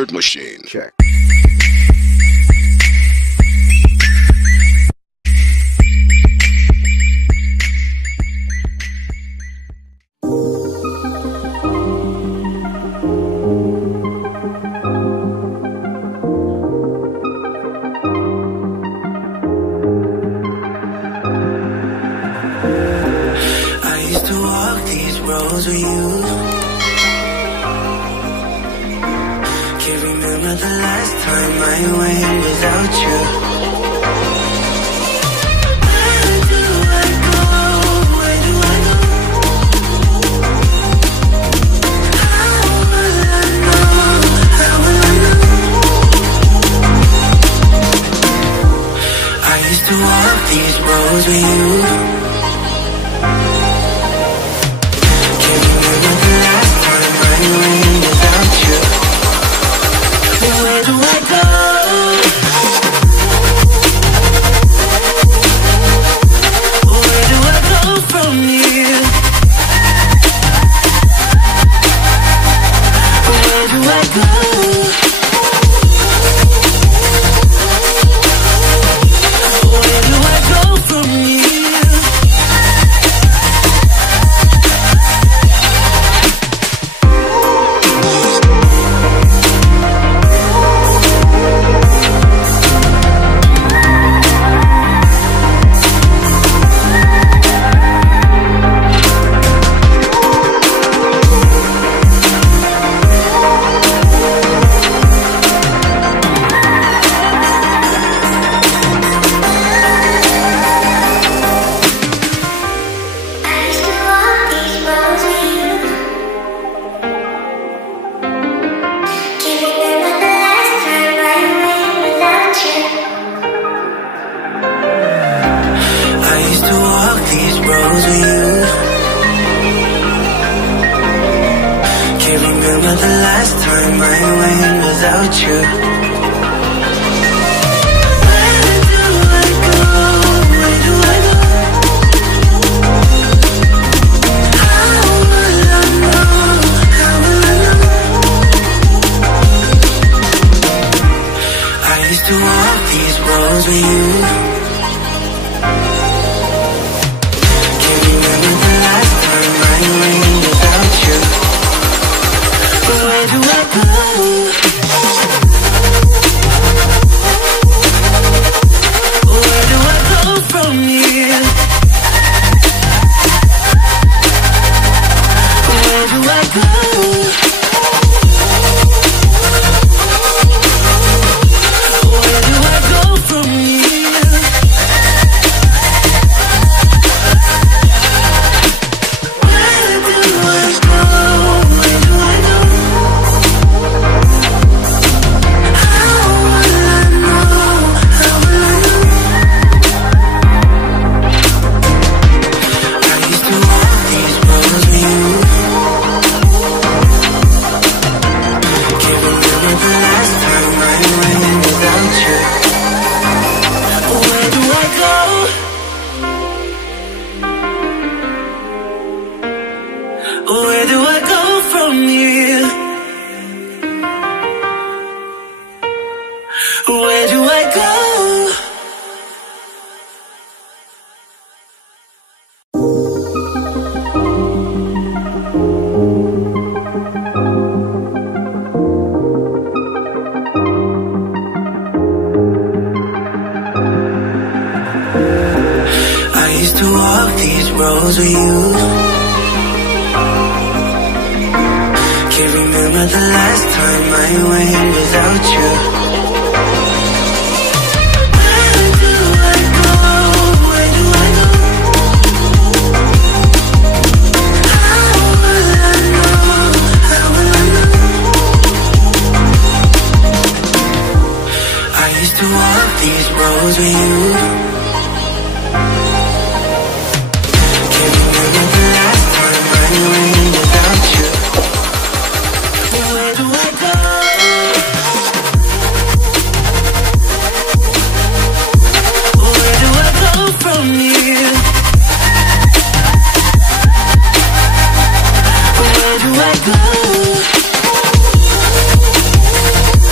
word machine. Check. With you, can't remember the last time I went without you. Where do I go? Where do I go? How will I know? How will I know? I used to walk these roads with you. Where do I go? Where do I go from here? Where do I go? Where do I go from here? roads with you. Can't remember the last time I went without you. Where do I go? Where do I go? How will I know? How will I know? I used to walk these roads with you.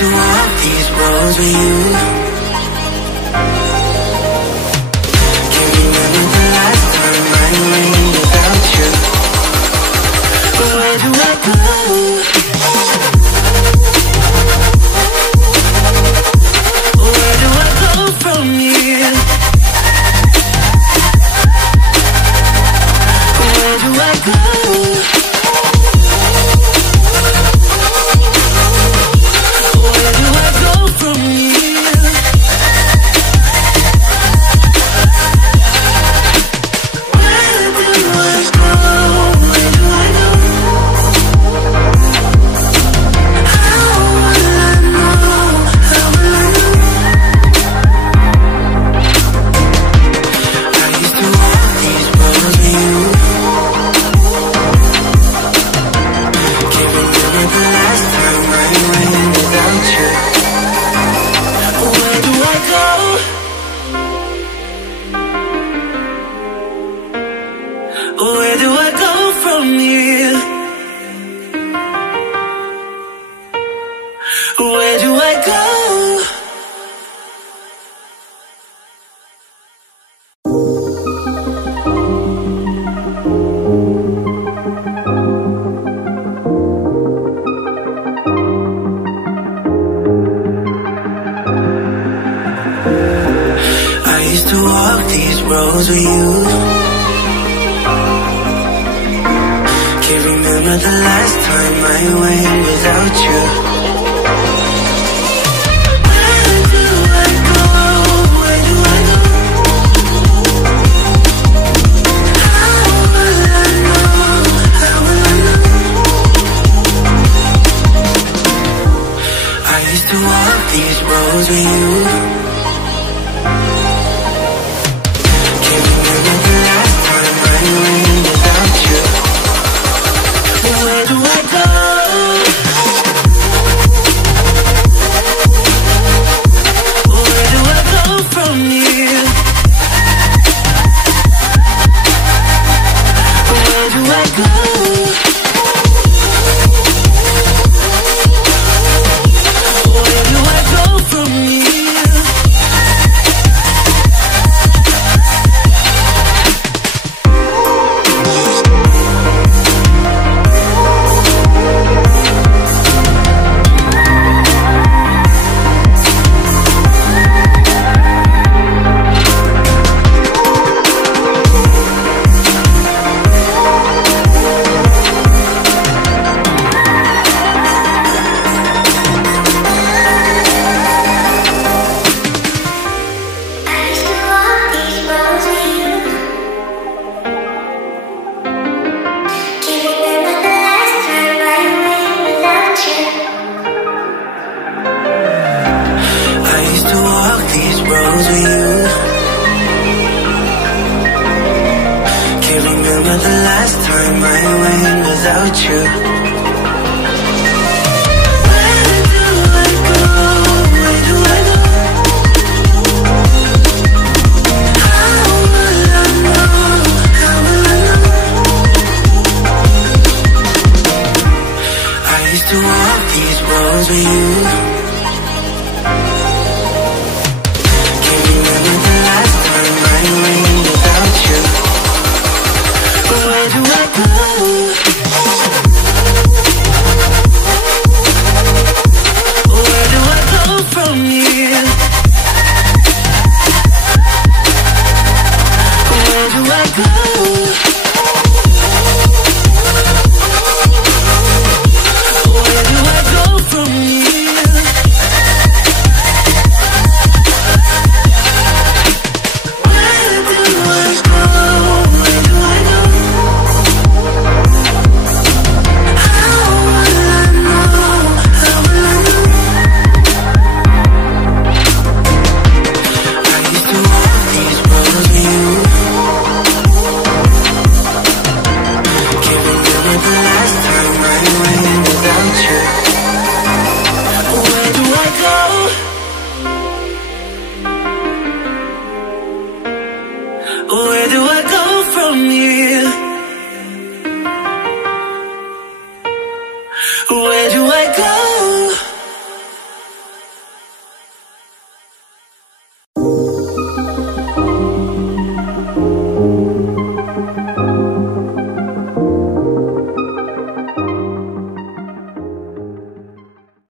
to walk these roads with you. Can't remember the last time I went without you. Where do I go? Where do I go from here? Where do I go? Where do I go from here? Where do I go? Where do I go? How will I know? How will I know? I used to walk these roads with you. Can't remember the last time I went without you. Where do I go? Where do I go from here? Where do I go? I used to walk these roads with you. Can't remember the last time I went without you. Where do I go? Where do I go? How will I know? How will I know? I used to walk these roads with you. Can't remember the last time I went without you. Where do I go? Where do I go from here? Where do I go? Where do I go from here? I used to walk these roads with you. Can't remember the last time I went without you. Where do I go? Where do I go? How will I know? How will I know? I used to walk these roads with you. Can't remember the last time I went without you. Where do I go? Where do I go from here? Where do I go? Where do I go from here? Where do I go? Where do I go? How will I know? How will I know? I used to walk these roads with you. Can't remember the last time I went without you. Where do I go? Where do I go from here?